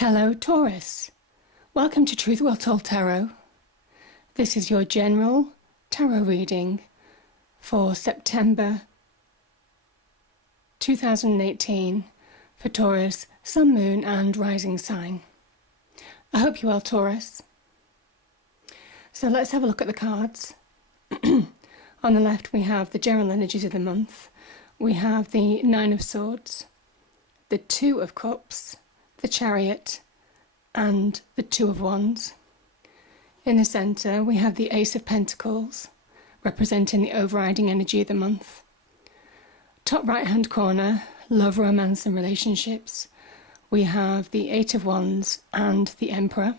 Hello Taurus, welcome to Truth Well Told Tarot. This is your general tarot reading for September 2018 for Taurus, Sun, Moon and Rising sign. I hope you're well, Taurus. So let's have a look at the cards. On the left we have the general energies of the month. We have the Nine of Swords, the Two of Cups, the Chariot and the Two of Wands. In the centre we have the Ace of Pentacles, representing the overriding energy of the month. Top right hand corner, love, romance and relationships. We have the Eight of Wands and the Emperor.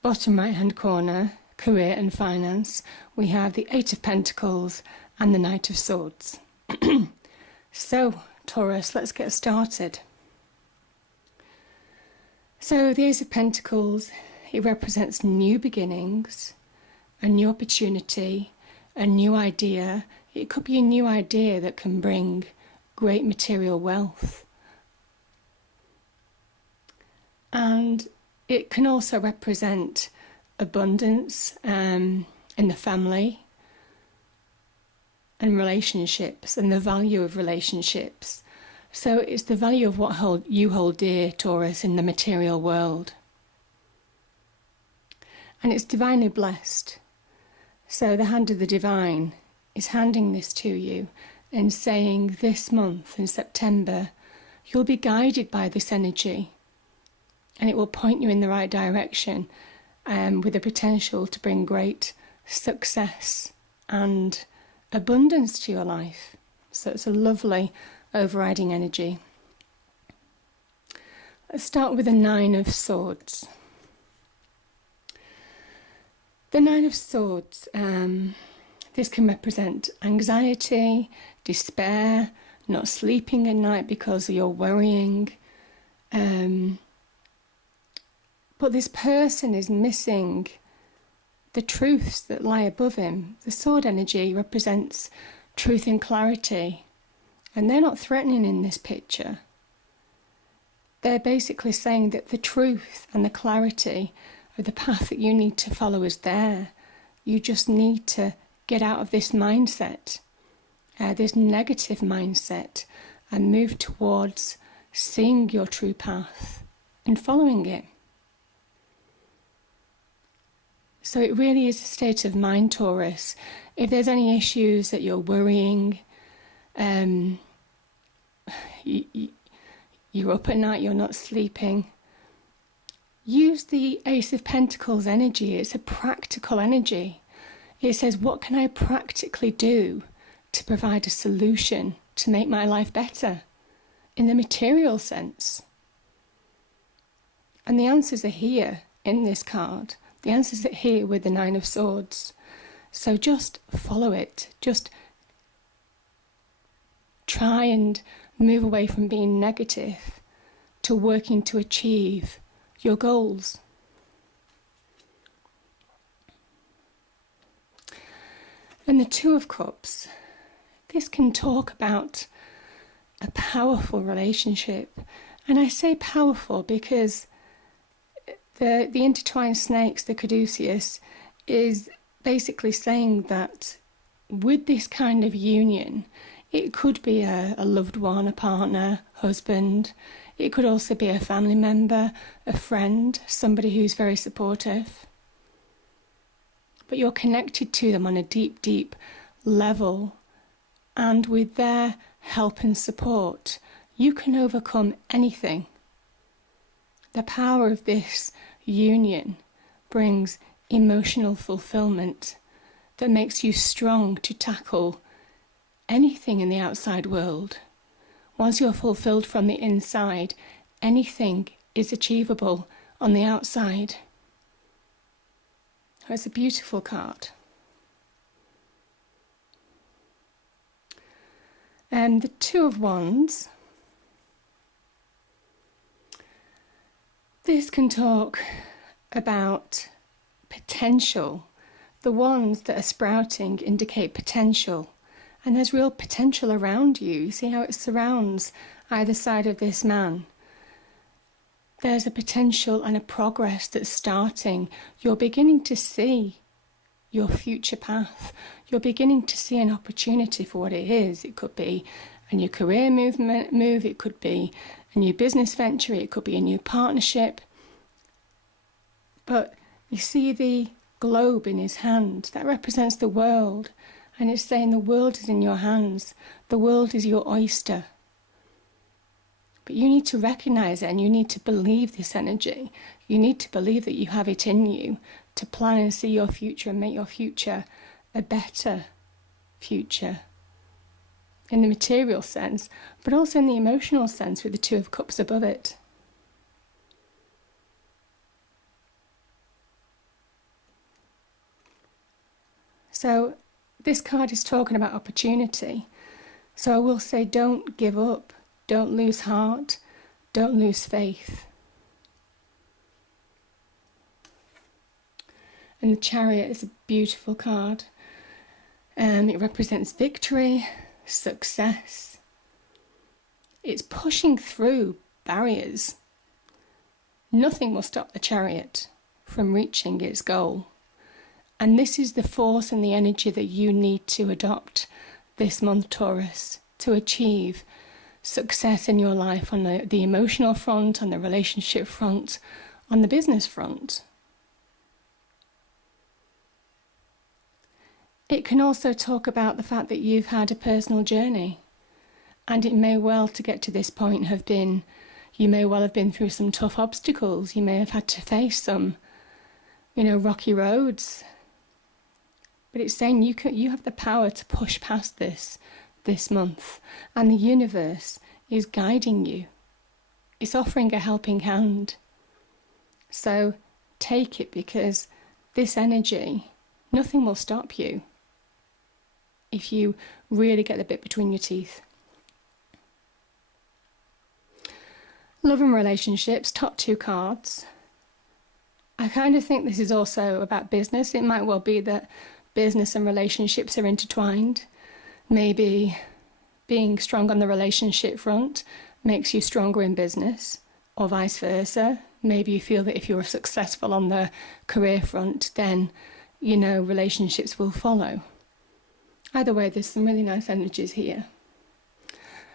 Bottom right hand corner, career and finance. We have the Eight of Pentacles and the Knight of Swords. So Taurus, let's get started. So the Ace of Pentacles, it represents new beginnings, a new opportunity, a new idea. It could be a new idea that can bring great material wealth. And it can also represent abundance in the family and relationships and the value of relationships. So it's the value of what you hold dear, Taurus, in the material world. And it's divinely blessed. So the hand of the divine is handing this to you and saying this month in September, you'll be guided by this energy and it will point you in the right direction with the potential to bring great success and abundance to your life. So it's a lovely overriding energy. Let's start with the Nine of Swords. The Nine of Swords, this can represent anxiety, despair, not sleeping at night because you're worrying. But this person is missing the truths that lie above him. The sword energy represents truth and clarity. And they're not threatening in this picture. They're basically saying that the truth and the clarity of the path that you need to follow is there. You just need to get out of this mindset, this negative mindset, and move towards seeing your true path and following it. So it really is a state of mind, Taurus. If there's any issues that you're worrying, you're up at night, you're not sleeping, use the Ace of Pentacles energy. It's a practical energy. It says, what can I practically do to provide a solution to make my life better in the material sense? And the answers are here in this card. The answers are here with the Nine of Swords. So just follow it. Just try and move away from being negative to working to achieve your goals. And the Two of Cups, this can talk about a powerful relationship. And I say powerful because the intertwined snakes, the caduceus, is basically saying that with this kind of union, it could be a loved one, a partner, husband. It could also be a family member, a friend, somebody who's very supportive. But you're connected to them on a deep, deep level. And with their help and support, you can overcome anything. The power of this union brings emotional fulfillment that makes you strong to tackle anything in the outside world. Once you're fulfilled from the inside, anything is achievable on the outside. It's a beautiful card. And the Two of Wands, this can talk about potential. The wands that are sprouting indicate potential. And there's real potential around you. You see how it surrounds either side of this man. there's a potential and a progress that's starting. You're beginning to see your future path. You're beginning to see an opportunity for what it is. It could be a new career move, it could be a new business venture, it could be a new partnership. But you see the globe in his hand, that represents the world, and it's saying the world is in your hands, the world is your oyster. But you need to recognize it, and you need to believe this energy. You need to believe that you have it in you to plan and see your future and make your future a better future in the material sense, but also in the emotional sense with the Two of Cups above it. So this card is talking about opportunity. So I will say, don't give up, don't lose heart, don't lose faith. And the Chariot is a beautiful card. It represents victory, success. It's pushing through barriers. Nothing will stop the Chariot from reaching its goal. And this is the force and the energy that you need to adopt this month, Taurus, to achieve success in your life on the emotional front, on the relationship front, on the business front. It can also talk about the fact that you've had a personal journey, and it may well, to get to this point, you may well have been through some tough obstacles. You may have had to face some, rocky roads. But it's saying you have the power to push past this month, and the universe is guiding you. It's offering a helping hand. So take it, because this energy, nothing will stop you if you really get the bit between your teeth. Love and relationships, top two cards. I kind of think this is also about business. It might well be that business and relationships are intertwined. Maybe being strong on the relationship front makes you stronger in business, or vice versa. Maybe you feel that if you're successful on the career front, then, relationships will follow. Either way, there's some really nice energies here.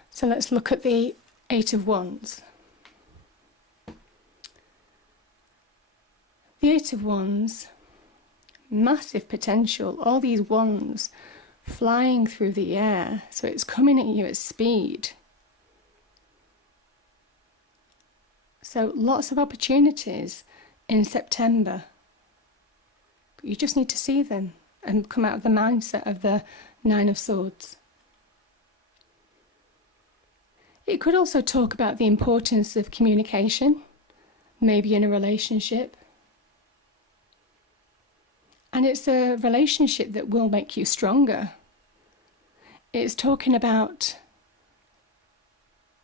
So let's look at the Eight of Wands. The Eight of Wands, massive potential, all these wands flying through the air, so it's coming at you at speed. So lots of opportunities in September, but you just need to see them and come out of the mindset of the Nine of Swords. It could also talk about the importance of communication, maybe in a relationship. And it's a relationship that will make you stronger. It's talking about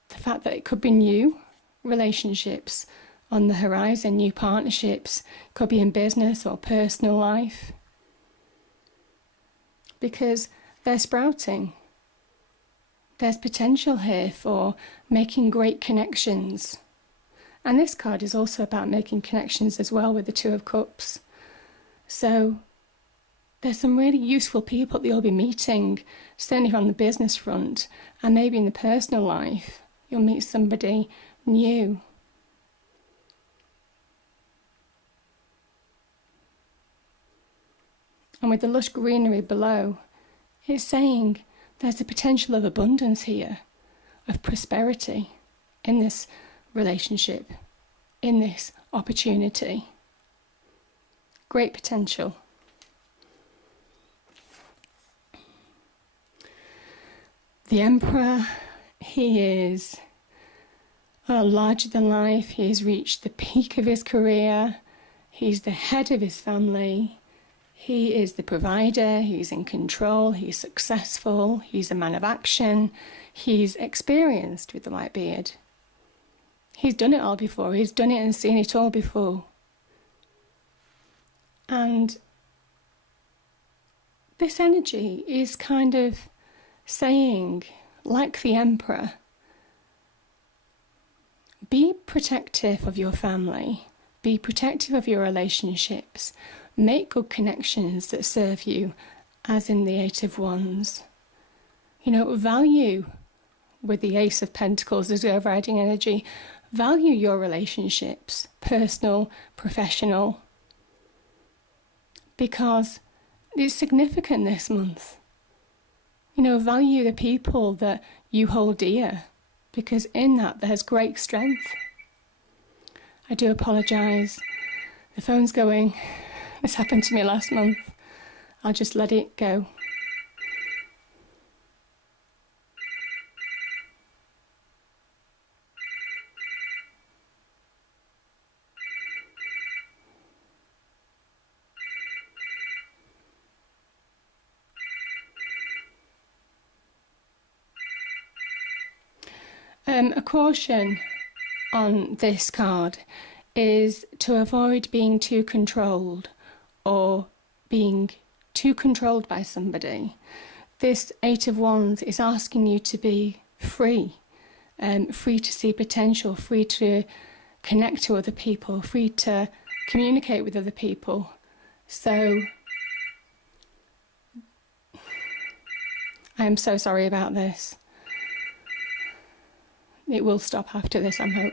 the fact that it could be new relationships on the horizon, new partnerships, could be in business or personal life, because they're sprouting. There's potential here for making great connections. And this card is also about making connections as well with the Two of Cups. So there's some really useful people that you'll be meeting, certainly on the business front, and maybe in the personal life, you'll meet somebody new. And with the lush greenery below, it's saying there's a potential of abundance here, of prosperity in this relationship, in this opportunity. Great potential. The Emperor, he is larger than life. He has reached the peak of his career. He's the head of his family. He is the provider. He's in control. He's successful. He's a man of action. He's experienced with the white beard. He's done it all before. He's done it and seen it all before. And this energy is kind of saying, like the Emperor, be protective of your family, be protective of your relationships, make good connections that serve you, as in the Eight of Wands. Value, with the Ace of Pentacles as overriding energy, value your relationships, personal, professional, because it's significant this month. Value the people that you hold dear, because in that there's great strength. I do apologise. The phone's going. This happened to me last month. I'll just let it go. A caution on this card is to avoid being too controlled or being too controlled by somebody. This Eight of Wands is asking you to be free, free to see potential, free to connect to other people, free to communicate with other people. So I am so sorry about this. It will stop after this, I hope.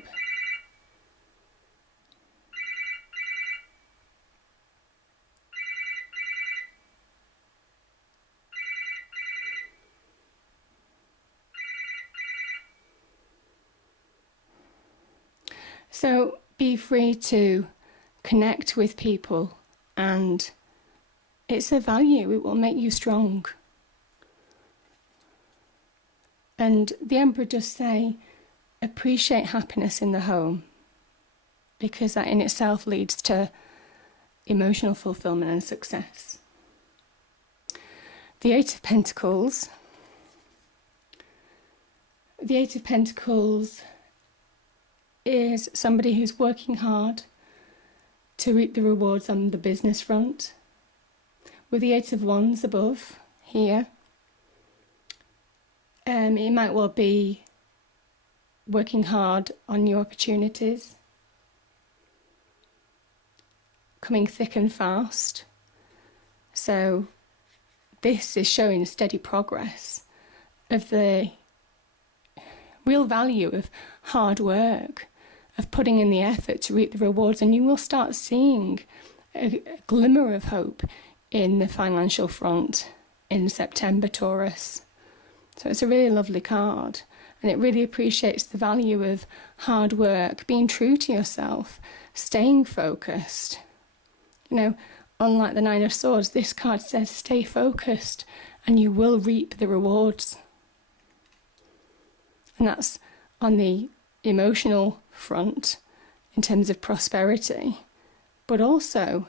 So be free to connect with people, and it's a value. It will make you strong. And the Emperor does say, appreciate happiness in the home, because that in itself leads to emotional fulfillment and success. The Eight of Pentacles. The Eight of Pentacles is somebody who's working hard to reap the rewards on the business front. With the Eight of Wands above here, it might well be working hard on new opportunities, coming thick and fast. So this is showing steady progress of the real value of hard work, of putting in the effort to reap the rewards, and you will start seeing a glimmer of hope in the financial front in September, Taurus. So it's a really lovely card, and it really appreciates the value of hard work, being true to yourself, staying focused. Unlike the Nine of Swords, this card says stay focused and you will reap the rewards. And that's on the emotional front in terms of prosperity, but also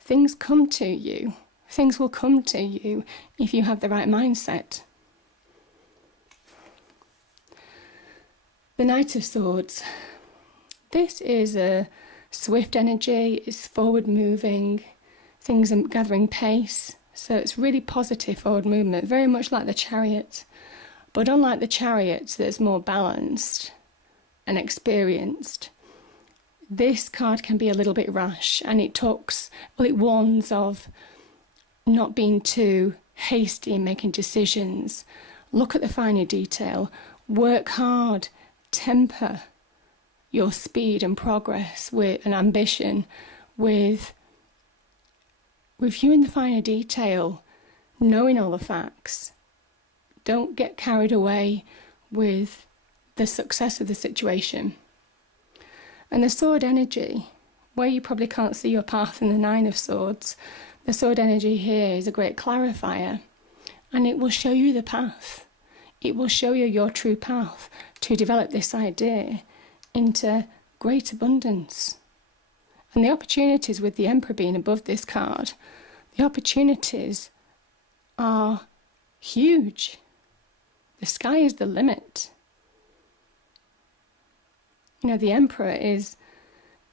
things come to you. Things will come to you if you have the right mindset. The Knight of Swords. This is a swift energy, it's forward moving, things are gathering pace, so it's really positive forward movement, very much like the Chariot. But unlike the Chariot that's more balanced and experienced, this card can be a little bit rash, and it warns of not being too hasty in making decisions. Look at the finer detail, work hard, temper your speed and progress with an ambition, with reviewing the finer detail, knowing all the facts. Don't get carried away with the success of the situation. And the sword energy, where you probably can't see your path in the Nine of Swords, the sword energy here is a great clarifier, and it will show you the path. It will show you your true path to develop this idea into great abundance. And the opportunities, with the Emperor being above this card, the opportunities are huge. The sky is the limit. The Emperor is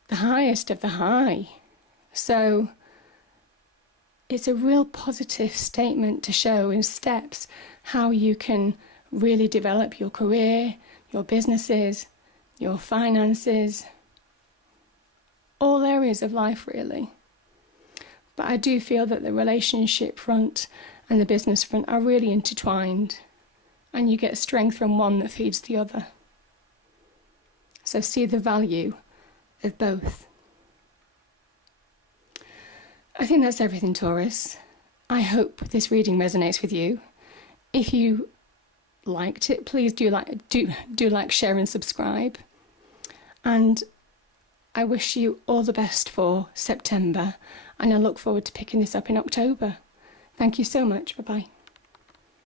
the highest of the high. So it's a real positive statement to show in steps how you can really develop your career, your businesses, your finances, all areas of life really. But I do feel that the relationship front and the business front are really intertwined, and you get strength from one that feeds the other. So see the value of both. I think that's everything, Taurus. I hope this reading resonates with you. If you liked it, please do like, share and subscribe. And I wish you all the best for September, and I look forward to picking this up in October. Thank you so much. Bye-bye.